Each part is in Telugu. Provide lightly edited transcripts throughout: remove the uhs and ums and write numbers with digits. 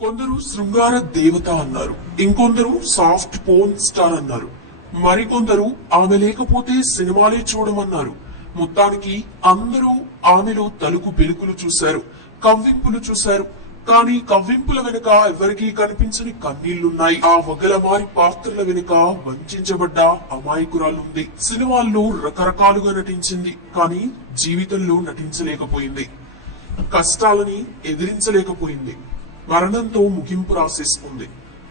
కొందరు శృంగార దేవత అన్నారు, ఇంకొందరు సాఫ్ట్ పోర్న్ స్టార్ అన్నారు, మరికొందరు ఆమె లేకపోతే సినిమాలే చూడమన్నారు. మొత్తానికి అందరూ ఆమెలో తలుకు బెలుకులు చూశారు, కవ్వింపులు చూశారు. కానీ కవ్వింపుల వెనుక ఎవరికీ కనిపించని కన్నీళ్లున్నాయి. ఆ వగలమారి పాత్రల వెనుక వంచబడ్డ అమాయకురాలుంది. సినిమాల్లో రకరకాలుగా నటించింది, కానీ జీవితంలో నటించలేకపోయింది. కష్టాలని ఎదిరించలేకపోయింది. మరణంతో ముగింపు రాసేసుకుంది.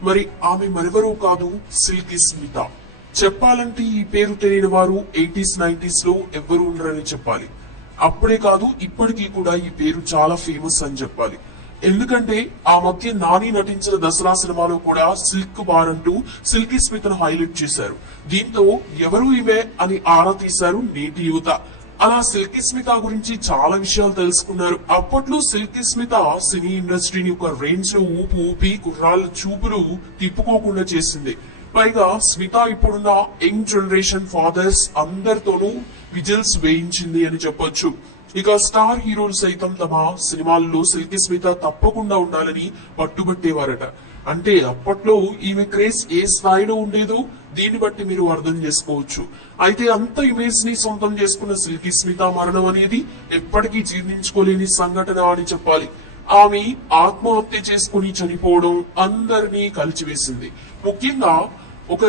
మరి ఆమె మరెవరో కాదు, సిల్కీ స్మిత. చెప్పాలంటే ఈ పేరు తెలియని వారు 80s 90s లో ఎవ్వరూ ఉండరని చెప్పాలి. అప్పుడే కాదు, ఇప్పటికీ కూడా ఈ పేరు చాలా ఫేమస్ అని చెప్పాలి. ఎందుకంటే ఆ మధ్య నాని నటించిన దసరా సినిమాలో కూడా సిల్క్ బార్ అంటూ సిల్కీ స్మితను హైలైట్ చేశారు. దీంతో ఎవరు ఈమె అని ఆరా తీశారు నేటి యువత. అలా సిల్కీ స్మిత గురించి చాలా విషయాలు తెలుసుకున్నారు. అప్పట్లో సిల్కీ స్మిత సినీ ఇండస్ట్రీని ఒక రేంజ్ లో ఊపి కుర్రాళ్ళ చూపులు తిప్పుకోకుండా చేసింది. పైగా స్మిత ఇప్పుడున్న యంగ్ జనరేషన్ ఫాదర్స్ అందరితోనూ విజిల్స్ వేయించింది అని చెప్పొచ్చు. ఇక స్టార్ హీరోలు సైతం తమ సినిమాల్లో సిల్కీ స్మిత తప్పకుండా ఉండాలని పట్టుబట్టేవారట. అంటే అప్పట్లో ఈమె క్రేజ్ ఏ స్థాయిలో ఉండేదో దీన్ని బట్టి మీరు అర్థం చేసుకోవచ్చు. అయితే అంత ఇమేజ్ ని సొంతం చేసుకున్న సిల్కీ స్మిత మరణం అనేది ఎప్పటికీ జీర్ణించుకోలేని సంఘటన అని చెప్పాలి. ఆమె ఆత్మహత్య చేసుకుని చనిపోవడం అందరినీ కలిచివేసింది. ముఖ్యంగా ఒక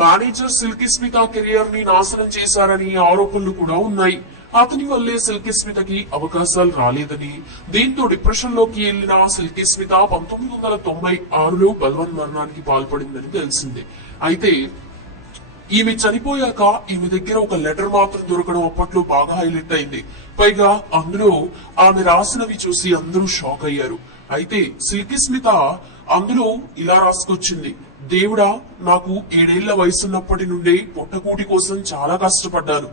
మేనేజర్ సిల్కీ స్మిత కెరియర్ ని నాశనం చేశారని ఆరోపణలు కూడా ఉన్నాయి. అతని వల్లే సిల్కీ స్మితకి అవకాశాలు రాలేదని, దీంతో డిప్రెషన్ లోకి వెళ్లిన సిల్కీ స్మిత 1996లో బలవన్ మరణానికి పాల్పడిందని తెలిసింది. అయితే ఈమె చనిపోయాక ఈమె దగ్గర ఒక లెటర్ మాత్రం దొరకడం అప్పట్లో బాగా హైలైట్ అయింది. పైగా అందులో ఆమె రాసినవి చూసి అందరూ షాక్ అయ్యారు. అయితే సిల్కీ స్మిత అందులో ఇలా రాసుకొచ్చింది: దేవుడా, నాకు 7 ఏళ్ల వయసున్నప్పటి నుండే పొట్టకూటి కోసం చాలా కష్టపడ్డాను.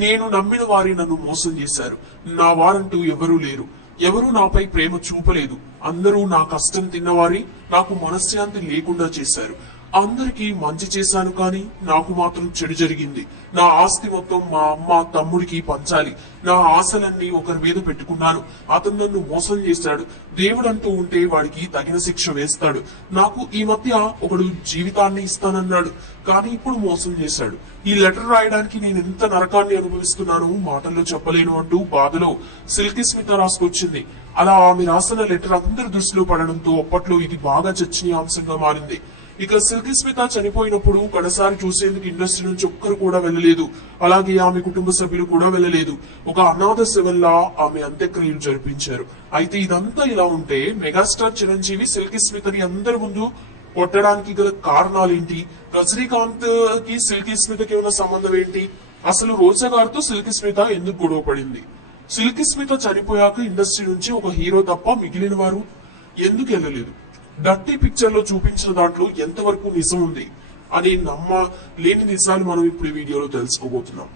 నేను నమ్మిన వారి నన్ను మోసం చేశారు. నా వారంటూ ఎవరూ లేరు. ఎవరూ నాపై ప్రేమ చూపలేదు. అందరూ నా కష్టం తిన్నవారి, నాకు మనశ్శాంతి లేకుండా చేశారు. అందరికీ మంచి చేశాను, కానీ నాకు మాత్రం చెడు జరిగింది. నా ఆస్తి మొత్తం మా అమ్మ తమ్ముడికి పంచాలి. నా ఆశలన్నీ ఒకరి మీద పెట్టుకున్నాను. అతను నన్ను మోసం చేశాడు. దేవుడంటూ ఉంటే వాడికి తగిన శిక్ష వేస్తాడు. నాకు ఈ మధ్య ఒకడు జీవితాన్ని ఇస్తానన్నాడు, కానీ ఇప్పుడు మోసం చేశాడు. ఈ లెటర్ రాయడానికి నేను ఎంత నరకాన్ని అనుభవిస్తున్నాను మాటల్లో చెప్పలేను అంటూ బాధలో సిల్కీ స్మిత రాసుకొచ్చింది. అలా ఆమె రాసిన లెటర్ అందరి దృష్టిలో పడడంతో అప్పట్లో ఇది బాగా చర్చనీయాంశంగా మారింది. ఇక సిల్కీ స్మిత చనిపోయినప్పుడు కడసారి చూసేందుకు ఇండస్ట్రీ నుంచి ఒక్కరు కూడా వెళ్ళలేదు. అలాగే ఆమె కుటుంబ సభ్యులు కూడా వెళ్ళలేదు. ఒక అనాథ శవంలా ఆమె అంత్యక్రియలు జరిపించారు. అయితే ఇదంతా ఇలా ఉంటే మెగాస్టార్ చిరంజీవి సిల్కీ స్మితని అందరి ముందు కొట్టడానికి గల కారణాలేంటి? రజనీకాంత్ కి సిల్కీ స్మితకి ఉన్న సంబంధం ఏంటి? అసలు రోజా గారితో సిల్కీ స్మిత ఎందుకు గొడవ పడింది? సిల్కీ స్మిత చనిపోయాక ఇండస్ట్రీ నుంచి ఒక హీరో తప్ప మిగిలిన వారు ఎందుకు వెళ్ళలేదు? డర్టీ పిక్చర్ లో చూపించిన దాంట్లో ఎంతవరకు నిజం ఉంది అని లేని నిజాలు మనం ఇప్పుడు ఈ వీడియోలో తెలుసుకోబోతున్నాం.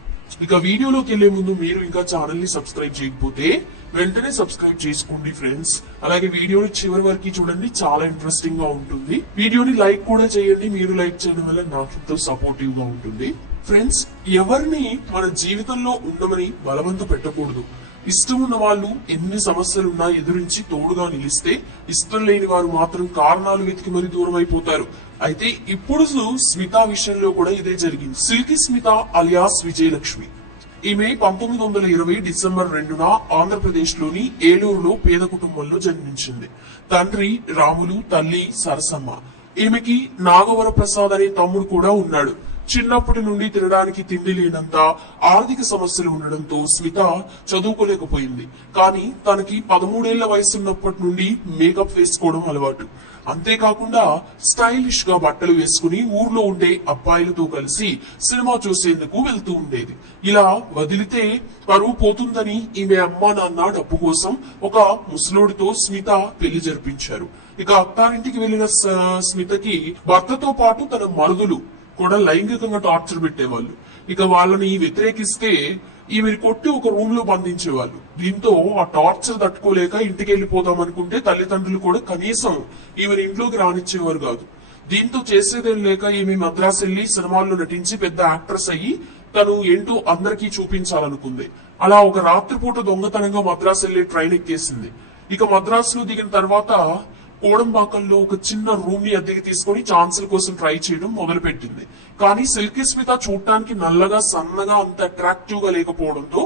ఇక వీడియోలోకి వెళ్లే ముందు మీరు ఇంకా ఛానల్ ని సబ్స్క్రైబ్ చేయకపోతే వెంటనే సబ్స్క్రైబ్ చేసుకోండి ఫ్రెండ్స్. అలాగే వీడియోని చివరి వరకు చూడండి, చాలా ఇంట్రెస్టింగ్ గా ఉంటుంది. వీడియోని లైక్ కూడా చేయండి. మీరు లైక్ చేయడం వల్ల నాకు ఎంతో సపోర్టివ్ గా ఉంటుంది. ఫ్రెండ్స్, ఎవరిని మన జీవితంలో ఉండమని బలవంత పెట్టకూడదు. ఇష్టం ఉన్న వాళ్ళు ఎన్ని సమస్యలున్నా ఎదురించి తోడుగా నిలిస్తే, ఇష్టం లేని వారు మాత్రం కారణాలు వెతికి మరీ దూరం అయిపోతారు. అయితే ఇప్పుడు స్మిత విషయంలో కూడా ఇదే జరిగింది. సిల్కీ స్మిత అలియాస్ విజయలక్ష్మి. ఈమె 1920 డిసెంబర్ 2న ఆంధ్రప్రదేశ్ లోని ఏలూరులో పేద కుటుంబంలో జన్మించింది. తండ్రి రాములు, తల్లి సరసమ్మ. ఈమెకి నాగవర ప్రసాద్ అనే తమ్ముడు కూడా ఉన్నాడు. చిన్నప్పటి నుండి తినడానికి తిండి లేనంత ఆర్థిక సమస్యలు ఉండడంతో స్మిత చదువుకోలేకపోయింది. కానీ తనకి 13 ఏళ్ల వయసున్నప్పటి నుండి మేకప్ వేసుకోవడం అలవాటు. అంతేకాకుండా స్టైలిష్ గా బట్టలు వేసుకుని ఊర్లో ఉండే అబ్బాయిలతో కలిసి సినిమా చూసేందుకు వెళ్తూ ఉండేది. ఇలా వదిలితే పరువు పోతుందని ఈమె అమ్మా నాన్న డబ్బు కోసం ఒక ముసలోడితో స్మిత పెళ్లి జరిపించారు. ఇక అత్తారింటికి వెళ్లిన స్మితకి భర్తతో పాటు తన మరుదులు కూడా లైంగికంగా టార్చర్ పెట్టేవాళ్ళు. ఇక వాళ్ళని వ్యతిరేకిస్తే ఈమెను కొట్టి ఒక రూమ్ లో బంధించేవాళ్ళు. దీంతో ఆ టార్చర్ తట్టుకోలేక ఇంటికి వెళ్ళిపోదాం అనుకుంటే తల్లిదండ్రులు కూడా కనీసం ఈమెను ఇంట్లోకి రానిచ్చేవారు కాదు. దీంతో చేసేదేం లేక ఈమె మద్రాసు వెళ్లి సినిమాల్లో నటించి పెద్ద యాక్ట్రెస్ అయ్యి తను ఏంటో అందరికీ చూపించాలనుకుంది. అలా ఒక రాత్రిపూట దొంగతనంగా మద్రాసు వెళ్లి ట్రైన్ ఎక్కేసింది. ఇక మద్రాసులో దిగిన తర్వాత కోడంబాకంలో ఒక చిన్న రూమ్ ని అద్దెకి తీసుకొని ఛాన్సుల కోసం ట్రై చేయడం మొదలు పెట్టింది. కానీ సిల్కీ స్మిత చూడటానికి నల్లగా సన్నగా అంత అట్రాక్టివ్ గా లేకపోవడంతో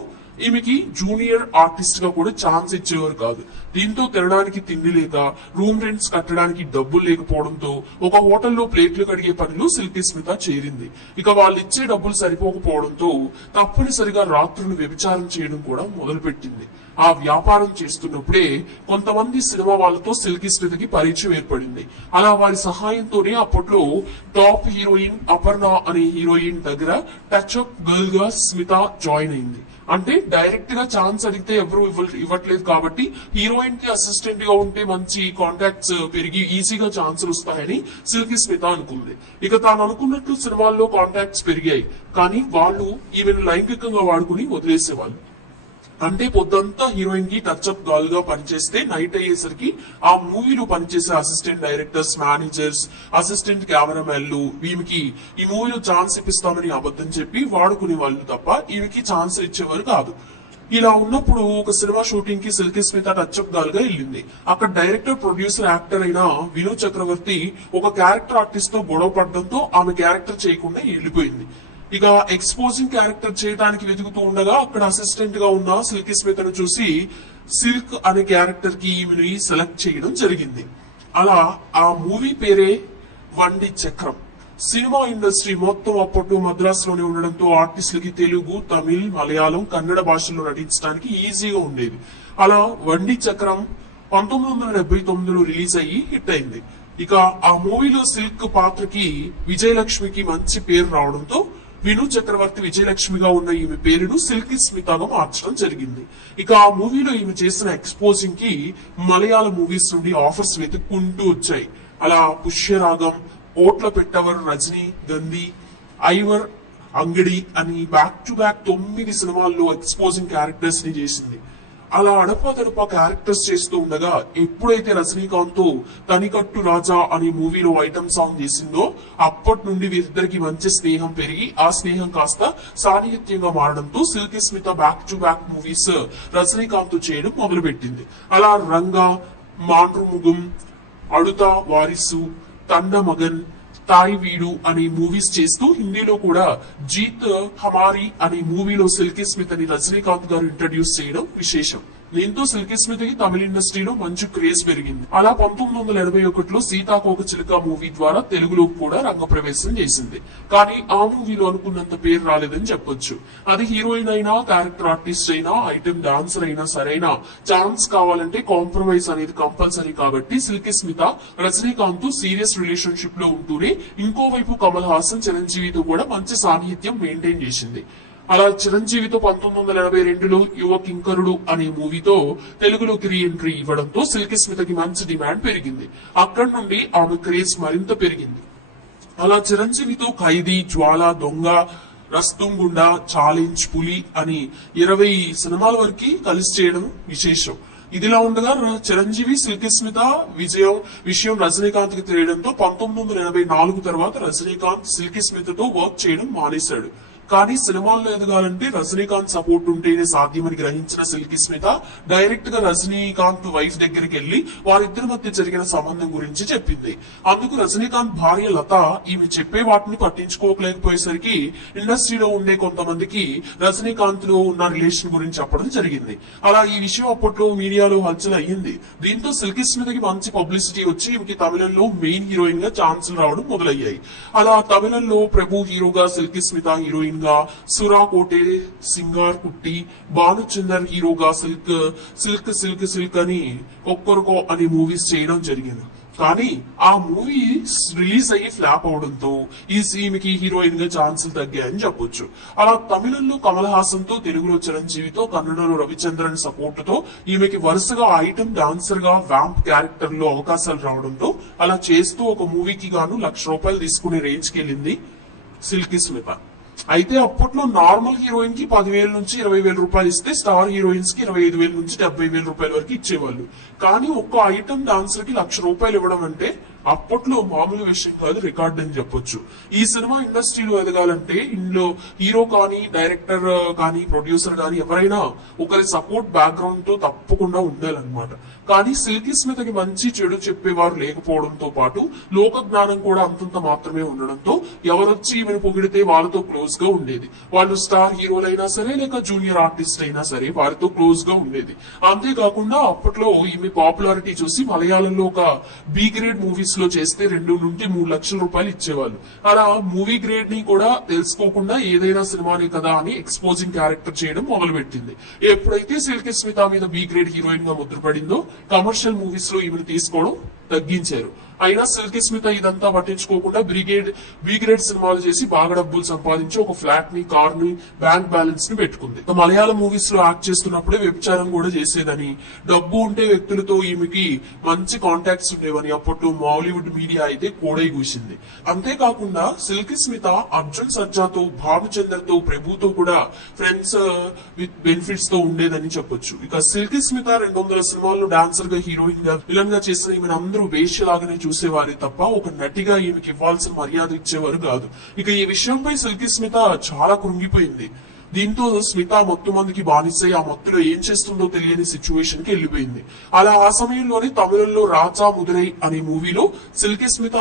ఈమెకి జూనియర్ ఆర్టిస్ట్ గా కూడా ఛాన్స్ ఇచ్చేవారు కాదు. దీంతో తినడానికి తిండి లేక, రూమ్ రెంట్స్ కట్టడానికి డబ్బులు లేకపోవడంతో ఒక హోటల్లో ప్లేట్లు కడిగే పనిలో సిల్కీ స్మిత చేరింది. ఇక వాళ్ళు ఇచ్చే డబ్బులు సరిపోకపోవడంతో తప్పనిసరిగా రాత్రులు వ్యభిచారం చేయడం కూడా మొదలుపెట్టింది. ఆ వ్యాపారం చేస్తున్నప్పుడే కొంతమంది సినిమా వాళ్ళతో సిల్కీ స్మితకి పరిచయం ఏర్పడింది. అలా వారి సహాయంతోనే అప్పట్లో టాప్ హీరోయిన్ అపర్ణ అనే హీరోయిన్ దగ్గర టచ్ అప్ గర్ల్ గా స్మిత జాయిన్ అయింది. అంటే డైరెక్ట్ గా ఛాన్స్ అడిగితే ఎవరు ఇవ్వట్లేదు కాబట్టి హీరోయిన్ కి అసిస్టెంట్ గా ఉంటే మంచి కాంటాక్ట్స్ పెరిగి ఈజీగా ఛాన్సులు వస్తాయని సిల్కీ స్మిత అనుకుంది. ఇక తాను అనుకున్నట్లు సినిమాల్లో కాంటాక్ట్స్ పెరిగాయి. కానీ వాళ్ళు ఈమెను లైంగికంగా వాడుకుని వదిలేసేవాళ్ళు. అంటే పొద్దంతా హీరోయిన్ కి టచ్ అప్ గర్ల్ గా పనిచేస్తే నైట్ అయ్యేసరికి ఆ మూవీలో పనిచేసే అసిస్టెంట్ డైరెక్టర్స్, మేనేజర్స్, అసిస్టెంట్ కెమెరామెన్లు ఈమెకి ఈ మూవీలో ఛాన్స్ ఇప్పిస్తామని అబద్ధం చెప్పి వాడుకునే వాళ్ళు తప్ప ఈమెకి ఛాన్స్ ఇచ్చేవారు కాదు. ఇలా ఉన్నప్పుడు ఒక సినిమా షూటింగ్ కి Silky Smitha touch up girl గా వెళ్ళింది. అక్కడ డైరెక్టర్, ప్రొడ్యూసర్, యాక్టర్ అయిన వినోద్ చక్రవర్తి ఒక క్యారెక్టర్ ఆర్టిస్ట్ తో గొడవ పడడంతో ఆమె క్యారెక్టర్ చేయకుండా వెళ్ళిపోయింది. ఇక ఎక్స్పోజింగ్ క్యారెక్టర్ చేయడానికి వెతుకుతూ ఉండగా అక్కడ అసిస్టెంట్ గా ఉన్న సిల్కీ స్మితను చూసి సిల్క్ అనే క్యారెక్టర్ కి ఈమెని సెలెక్ట్ చేయడం జరిగింది. అలా ఆ మూవీ పేరే వండి చక్రం. సినిమా ఇండస్ట్రీ మొత్తం అప్పట్లో మద్రాసులోనే ఉండడంతో ఆర్టిస్టులకి తెలుగు, తమిళ్, మలయాళం, కన్నడ భాషల్లో నటించడానికి ఈజీగా ఉండేది. అలా వండి చక్రం 1979లో రిలీజ్ అయ్యి హిట్ అయింది. ఇక ఆ మూవీలో సిల్క్ పాత్రకి విజయలక్ష్మికి మంచి పేరు రావడంతో వినోద్ చక్రవర్తి విజయలక్ష్మిగా ఉన్న ఈమె పేరును సిల్కీ స్మితగా మార్చడం జరిగింది. ఇక ఆ మూవీలో ఈమె చేసిన ఎక్స్పోజింగ్ కి మలయాళ మూవీస్ నుండి ఆఫర్స్ వెతుక్కుంటూ వచ్చాయి. అలా పుష్యరాగం, ఓట్ల పెట్టవర్, రజనీ గంధి, ఐవర్ అంగడి అని బ్యాక్ టు బ్యాక్ 9 సినిమాల్లో ఎక్స్పోజింగ్ క్యారెక్టర్స్ ని చేసింది. అలా అడపదడప క్యారెక్టర్స్ చేస్తూ ఉండగా ఎప్పుడైతే రజనీకాంత్ తో తనికట్టు రాజా అనే మూవీలో ఐటమ్ సాంగ్ చేసిందో అప్పటి నుండి వీరిద్దరికి మంచి స్నేహం పెరిగి ఆ స్నేహం కాస్త సాన్నిహిత్యంగా మారడంతో Silky Smitha back to back movies Rajinikanth చేయడం మొదలుపెట్టింది. అలా రంగా, మాండ్రుముగం, అడుత వారిసు, తండ మగన్, తాయి వీడు అనే మూవీస్ చేస్తూ హిందీలో కూడా జీత్ హమారీ అనే మూవీలో సిల్కీ స్మిత్ అని రజనీకాంత్ గారు ఇంట్రడ్యూస్ చేయడం విశేషం. దీంతో సిల్కీ స్మిత్ కి తమిళ ఇండస్ట్రీలో మంచి క్రేజ్ పెరిగింది. అలా 1981లో సీతాకోక చిలుక మూవీ ద్వారా తెలుగులో కూడా రంగప్రవేశం చేసింది. కానీ ఆ మూవీలో అనుకున్నంత పేరు రాలేదని చెప్పొచ్చు. అది హీరోయిన్ అయినా, క్యారెక్టర్ ఆర్టిస్ట్ అయినా, ఐటమ్ డాన్సర్ అయినా సరైన ఛాన్స్ కావాలంటే కాంప్రమైజ్ అనేది కంపల్సరీ కాబట్టి సిల్కీ స్మిత రజనీకాంత్ తో సీరియస్ రిలేషన్షిప్ లో ఉంటూనే ఇంకోవైపు కమల్ హాసన్, చిరంజీవితో కూడా మంచి సాన్నిహిత్యం మెయింటైన్ చేసింది. అలా చిరంజీవితో 1982లో యువ కింకరుడు అనే మూవీతో తెలుగులోకి రీ ఎంట్రీ ఇవ్వడంతో సిల్కీ స్మితకి మంచి డిమాండ్ పెరిగింది. అక్కడి నుండి ఆమె క్రేజ్ మరింత పెరిగింది. అలా చిరంజీవితో ఖైదీ, జ్వాల, దొంగ, రస్తుంగుండా, ఛాలెంజ్, పులి అని 20 సినిమాల వరకు కలిసి చేయడం విశేషం. ఇదిలా ఉండగా చిరంజీవి, సిల్కీ స్మిత విషయం రజనీకాంత్ కి తెలియడంతో 1984 తర్వాత రజనీకాంత్ సిల్కీ స్మితతో వర్క్ చేయడం మానేశాడు. కానీ సినిమాల్లో ఎదగాలంటే రజనీకాంత్ సపోర్ట్ ఉంటేనే సాధ్యమని గ్రహించిన సిల్కీ స్మిత డైరెక్ట్ గా రజనీకాంత్ వైఫ్ దగ్గరికి వెళ్లి వారిద్దరి మధ్య జరిగిన సంబంధం గురించి చెప్పింది. అందుకు రజనీకాంత్ భార్య లత ఈమె చెప్పే వాటిని పట్టించుకోలేకపోయేసరికి ఇండస్ట్రీలో ఉండే కొంతమందికి రజనీకాంత్ లో ఉన్న రిలేషన్ గురించి చెప్పడం జరిగింది. అలా ఈ విషయం అప్పట్లో మీడియాలో హల్చల్ అయ్యింది. దీంతో సిల్కీ స్మితకి మంచి పబ్లిసిటీ వచ్చి ఈమెకి తమిళంలో మెయిన్ హీరోయిన్ గా ఛాన్సులు రావడం మొదలయ్యాయి. అలా తమిళంలో ప్రభు హీరోగా, సిల్కీ స్మిత హీరోయిన్ గా, సురా కోటే, సింగార్ కుట్టి, భానుచందర్ హీరోగా సిల్క్ సిల్క్ సిల్క్ సిల్క్ అని ఒక్కరికో అని మూవీస్ చేయడం జరిగింది. కానీ ఆ మూవీ రిలీజ్ అయ్యి ఫ్లాప్ అవడంతో ఈమెకి హీరోయిన్ గా ఛాన్సులు తగ్గాయని చెప్పొచ్చు. అలా తమిళంలో కమల్ హాసన్ తో, తెలుగులో చిరంజీవితో, కన్నడలో రవిచంద్రన్ సపోర్ట్ తో ఈమెకి వరుసగా ఐటమ్ డాన్సర్ గా వ్యాంప్ క్యారెక్టర్ లో అవకాశాలు రావడంతో అలా చేస్తూ ఒక మూవీకి గాను ₹1,00,000 తీసుకునే రేంజ్ కి వెళ్ళింది సిల్కీ స్మిత. అయితే అప్పట్లో నార్మల్ హీరోయిన్ కి 10,000 నుంచి 20,000 రూపాయలు ఇస్తే స్టార్ హీరోయిన్స్ కి 25,000 నుంచి 70,000 రూపాయల వరకు ఇచ్చేవాళ్ళు. కానీ ఒక్క ఐటమ్ డాన్సర్ కి ₹1,00,000 ఇవ్వడం అంటే అప్పట్లో మామూలు విషయం కాదు, రికార్డ్ అని చెప్పొచ్చు. ఈ సినిమా ఇండస్ట్రీలో ఎదగాలంటే ఇందులో హీరో కానీ, డైరెక్టర్ కానీ, ప్రొడ్యూసర్ కానీ ఎవరైనా ఒకరి సపోర్ట్ బ్యాక్గ్రౌండ్ తో తప్పకుండా ఉండాలన్నమాట. కానీ సిల్కీ స్మితకి మంచి చెడు చెప్పేవారు లేకపోవడంతో పాటు లోక జ్ఞానం కూడా అంతంత మాత్రమే ఉండడంతో ఎవరొచ్చి ఈమెను పొగిడితే వాళ్ళతో క్లోజ్ గా ఉండేది. వాళ్ళు స్టార్ హీరోలైనా సరే లేక జూనియర్ ఆర్టిస్ట్ అయినా సరే వారితో క్లోజ్ గా ఉండేది. అంతేకాకుండా అప్పట్లో ఈమె పాపులారిటీ చూసి మలయాళంలో ఒక బి గ్రేడ్ మూవీస్ లో చేస్తే 2 నుండి 3 లక్షల రూపాయలు ఇచ్చేవాళ్ళు. అలా మూవీ గ్రేడ్ ని కూడా తెలుసుకోకుండా ఏదైనా సినిమానే కదా అని ఎక్స్పోజింగ్ క్యారెక్టర్ చేయడం మొదలు పెట్టింది. ఎప్పుడైతే సిల్కీ స్మిత మీద బి గ్రేడ్ హీరోయిన్ గా ముద్రపడిందో కమర్షియల్ మూవీస్ లో ఈమెను తీసుకోవడం తగ్గించారు. అయినా సిల్కీ స్మిత ఇదంతా పట్టించుకోకుండా బి గ్రేడ్ సినిమాలు చేసి బాగా డబ్బులు సంపాదించి ఒక ఫ్లాట్ ని, కార్ ని, బ్యాంక్ బ్యాలెన్స్ ని పెట్టుకుంది. మలయాళం మూవీస్ లో యాక్ట్ చేస్తున్నప్పుడే వ్యభిచారం కూడా చేసేదని, డబ్బు ఉంటే వ్యక్తులతో ఈమెకి మంచి కాంటాక్ట్స్ ఉండేవని అప్పట్లో మాలీవుడ్ మీడియా అయితే కోడై కూసింది. అంతేకాకుండా సిల్కీ స్మిత అర్జున్ సర్జాతో, భానుచందర్ తో, ప్రభుతో కూడా ఫ్రెండ్స్ విత్ బెనిఫిట్స్ తో ఉండేదని చెప్పొచ్చు. ఇక సిల్కీ స్మిత 200 సినిమాల్లో డాన్సర్ గా, హీరోయిన్ గా, విలన్ గా చేసిన ఈమెను అందరూ వేష్యలాగానే చూసేవారే తప్ప ఒక నటిగా ఈమెకి ఇవ్వాల్సిన మర్యాద ఇచ్చేవారు కాదు. ఇక ఈ విషయంపై సిల్కీ స్మిత చాలా కృంగిపోయింది. దీంతో స్మిత మొత్తం మందికి బానిసై ఆ మత్తులో ఏం చేస్తుందో తెలియని సిచ్యువేషన్ కి వెళ్లిపోయింది. అలా ఆ సమయంలోనే తమిళంలో రాజా ముదురై అనే మూవీలో సిల్కీ స్మిత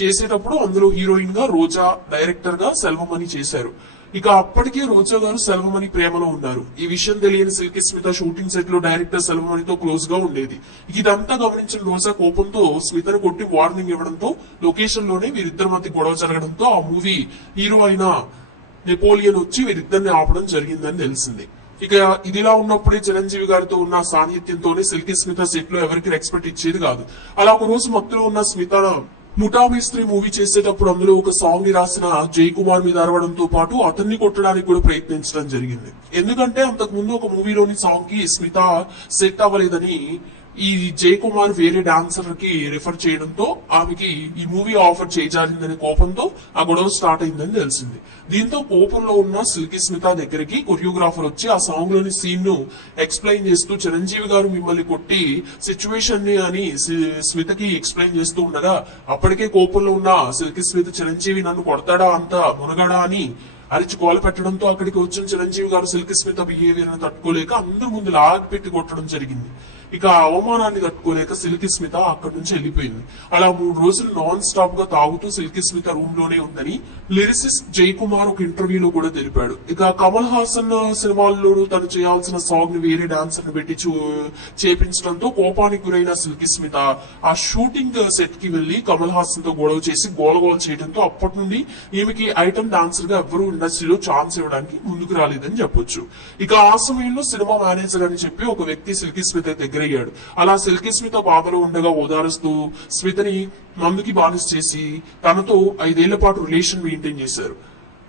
చేసేటప్పుడు అందులో హీరోయిన్ గా రోజా, డైరెక్టర్ గా సెల్వమణి చేశారు. ఇక అప్పటికే రోజా గారు సెల్వమణి ప్రేమలో ఉన్నారు. ఈ విషయం తెలియని సిల్కీ స్మిత షూటింగ్ సెట్ లో డైరెక్టర్ సెల్వమణితో క్లోజ్ గా ఉండేది. ఇదంతా గమనించిన రోజా కోపంతో స్మితను కొట్టి వార్నింగ్ ఇవ్వడంతో లొకేషన్ లోనే వీరిద్దరి మధ్య గొడవ జరగడంతో ఆ మూవీ హీరో అయిన నెపోలియన్ వచ్చి వీరిద్దరిని ఆపడం జరిగిందని తెలిసింది. ఇక ఇదిలా ఉన్నప్పుడే చిరంజీవి గారితో ఉన్న సాన్నిధ్యంతోనే సిల్కీ స్మిత సెట్ లో ఎవరికి రెస్పెక్ట్ ఇచ్చేది కాదు. అలా ఒక రోజు మత్తులో ఉన్న స్మిత ముఠా మేస్త్రి మూవీ చేసేటప్పుడు అందులో ఒక సాంగ్ ని రాసిన జై కుమార్ మీద అరవడంతో పాటు అతన్ని కొట్టడానికి కూడా ప్రయత్నించడం జరిగింది. ఎందుకంటే అంతకు ముందు ఒక మూవీలోని సాంగ్ కి స్మిత సెట్ అవ్వలేదని ఈ జై కుమార్ వేరే డాన్సర్ కి రిఫర్ చేయడంతో ఆమెకి ఈ మూవీ ఆఫర్ చేయజారిందనే కోపంతో ఆ గొడవ స్టార్ట్ అయిందని తెలిసింది. దీంతో కోపంలో ఉన్న సిల్కీ స్మిత దగ్గరికి కొరియోగ్రాఫర్ వచ్చి ఆ సాంగ్ లోని సీన్ ను ఎక్స్ప్లెయిన్ చేస్తూ చిరంజీవి గారు మిమ్మల్ని కొట్టి సిచ్యువేషన్ ని అని స్మితకి ఎక్స్ప్లెయిన్ చేస్తూ ఉండగా అప్పటికే కోపంలో ఉన్న సిల్కీ స్మిత చిరంజీవి నన్ను కొడతాడా అంత మునగాడా అని అరిచి కోల పెట్టడంతో అక్కడికి వచ్చిన చిరంజీవి గారు సిల్కీ స్మిత బిహేవియర్ ని తట్టుకోలేక అందరి ముందు లాగి పెట్టి కొట్టడం జరిగింది. ఇక అవమానాన్ని తట్టుకోలేక సిల్కీ స్మిత అక్కడి నుంచి వెళ్ళిపోయింది. అలా 3 రోజులు నాన్ స్టాప్ గా తాగుతూ సిల్కీ స్మిత రూమ్ లోనే ఉందని లిరిసిస్ట్ జై కుమార్ ఒక ఇంటర్వ్యూలో కూడా తెలిపాడు. ఇక కమల్ హాసన్ సినిమాల్లోనూ తను చేయాల్సిన సాంగ్ ని వేరే డాన్సర్ ని పెట్టి చేపించడంతో కోపానికి గురైన సిల్కీ స్మిత ఆ షూటింగ్ సెట్ కి వెళ్లి కమల్ హాసన్ తో గొడవ చేసి గోలగోల చేయడంతో అప్పటి నుండి ఈమెకి ఐటమ్ డాన్సర్ గా ఎవరు ఇండస్ట్రీలో ఛాన్స్ ఇవ్వడానికి ముందుకు రాలేదని చెప్పొచ్చు. ఇక ఆ సమయంలో సినిమా మేనేజర్ అని చెప్పి ఒక వ్యక్తి సిల్కీ స్మిత దగ్గర అయ్యాడు. అలా సిల్కీ స్మిత బాధలో ఉండగా ఓదారుస్తూ స్మితని మందుకి బానిస చేసి తనతో 5 ఏళ్ల పాటు రిలేషన్ మెయింటైన్ చేశారు.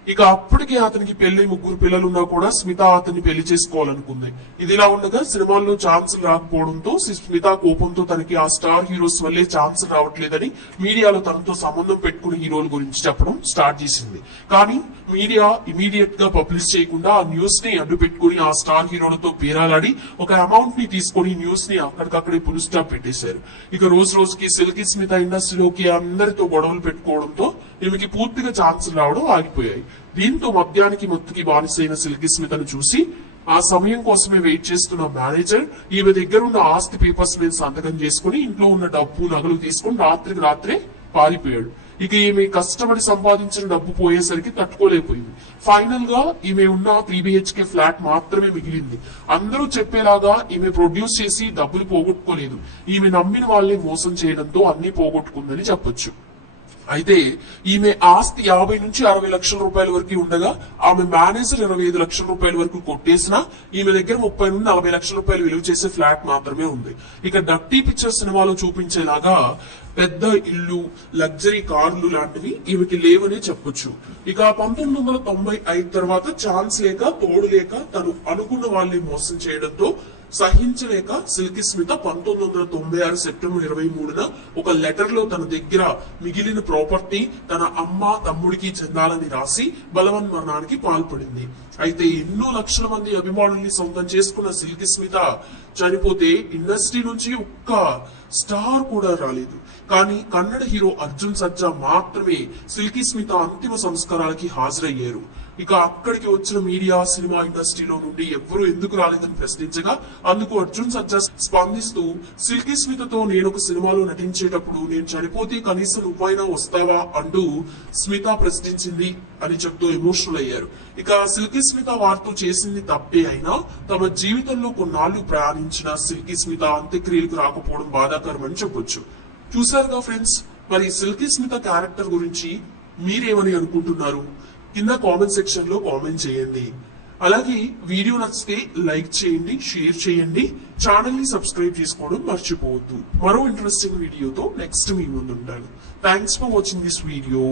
ఇక అప్పటికే అతనికి పెళ్లి 3 పిల్లలున్నా కూడా స్మిత అతన్ని పెళ్లి చేసుకోవాలనుకుంది. ఇదిలా ఉండగా సినిమాల్లో ఛాన్స్ రాకపోవడంతో స్మిత కోపంతో తనకి ఆ స్టార్ హీరోస్ వల్లే ఛాన్స్ రావట్లేదని మీడియాలో తనతో సంబంధం పెట్టుకున్న హీరోల గురించి చెప్పడం స్టార్ట్ చేసింది. కానీ మీడియా ఇమీడియట్ గా పబ్లిష్ చేయకుండా ఆ న్యూస్ ని అడ్డు పెట్టుకుని ఆ స్టార్ హీరోలతో పేరాలాడి ఒక అమౌంట్ ని తీసుకుని న్యూస్ ని అక్కడికక్కడే ఫుల్ స్టాప్ పెట్టేశారు. ఇక రోజు రోజుకి సిల్కీ స్మిత ఇండస్ట్రీలోకి అందరితో గొడవలు పెట్టుకోవడంతో ఈమెకి పూర్తిగా ఛాన్స్ రావడం ఆగిపోయాయి. దీంతో మద్యానికి మత్తుకి బానిసైన సిల్కీ స్మితను చూసి ఆ సమయం కోసమే వెయిట్ చేస్తున్న మేనేజర్ ఈమె దగ్గర ఉన్న ఆస్తి పేపర్స్ మీద సంతకం చేసుకుని ఇంట్లో ఉన్న డబ్బు, నగలు తీసుకుని రాత్రికి రాత్రే పారిపోయాడు. ఇక ఈమె కష్టపడి సంపాదించిన డబ్బు పోయేసరికి తట్టుకోలేకపోయింది. ఫైనల్ గా ఈమె ఉన్న 3 BHK ఫ్లాట్ మాత్రమే మిగిలింది. అందరూ చెప్పేలాగా ఈమె ప్రొడ్యూస్ చేసి డబ్బులు పోగొట్టుకోలేదు. ఈమె నమ్మిన వాళ్ళని మోసం చేయడంతో అన్ని పోగొట్టుకుందని చెప్పొచ్చు. అయితే ఈమె ఆస్తి 50 నుంచి 60 లక్షల రూపాయల వరకు ఉండగా ఆమె మేనేజర్ 25 లక్షల రూపాయల వరకు కొట్టేసినా ఈమె దగ్గర 30 నుండి 40 లక్షల రూపాయలు విలువ చేసే ఫ్లాట్ మాత్రమే ఉంది. ఇక డర్టీ పిక్చర్ సినిమాలో చూపించేలాగా పెద్ద ఇల్లు, లగ్జరీ కార్లు లాంటివి ఈమెకి లేవనే చెప్పొచ్చు. ఇక 1995 తర్వాత ఛాన్స్ లేక, తోడు లేక తను అనుకున్న వాళ్ళని మోసం చేయడంతో సహించలేక సిల్కీ స్మిత 1996 సెప్టెంబర్ 23న ఒక లెటర్ లో తన దగ్గర మిగిలిన ప్రాపర్టీ తన అమ్మ, తమ్ముడికి చెందాలని రాసి బలవన్మరణానికి పాల్పడింది. అయితే ఎన్నో లక్షల మంది అభిమానుల్ని సొంతం చేసుకున్న సిల్కీ స్మిత చనిపోతే ఇండస్ట్రీ నుంచి ఒక్క స్టార్ కూడా రాలేదు. కానీ కన్నడ హీరో అర్జున్ సర్జా మాత్రమే సిల్కీ స్మిత అంతిమ సంస్కారాలకి హాజరయ్యారు. ఇక అక్కడికి వచ్చిన మీడియా, సినిమా ఇండస్ట్రీలో నుండి ఎవ్వరూ ఎందుకు రాలేదని ప్రశ్నించగా అందుకు అర్జున్ సర్జా స్పందిస్తూ, సిల్కీ స్మితతో నేను ఒక సినిమాలో నటించేటప్పుడు నేను చనిపోతే కనీసం నువ్వైనా వస్తావా అంటూ స్మిత ప్రశ్నించింది అని చెప్తూ ఎమోషనల్ అయ్యారు. ఇక సిల్కీ స్మిత వారితో చేసింది తప్పే అయినా తమ జీవితంలో కొన్నాళ్లు ప్రయాణించిన సిల్కీ స్మిత అంత్యక్రియలకు రాకపోవడం బాధాకరమని చెప్పొచ్చు. చూసారుగా ఫ్రెండ్స్, మరి సిల్కీ స్మిత క్యారెక్టర్ గురించి మీరేమని అనుకుంటున్నారు? కింద కామెంట్ సెక్షన్ లో కామెంట్ చేయండి. అలాగే వీడియో నచ్చితే లైక్ చేయండి, షేర్ చేయండి, ఛానల్ ని సబ్స్క్రైబ్ చేసుకోవడం మర్చిపోవద్దు. మరో ఇంట్రెస్టింగ్ వీడియోతో నెక్స్ట్ మీ ముందు ఉంటాను. Thanks for watching this video.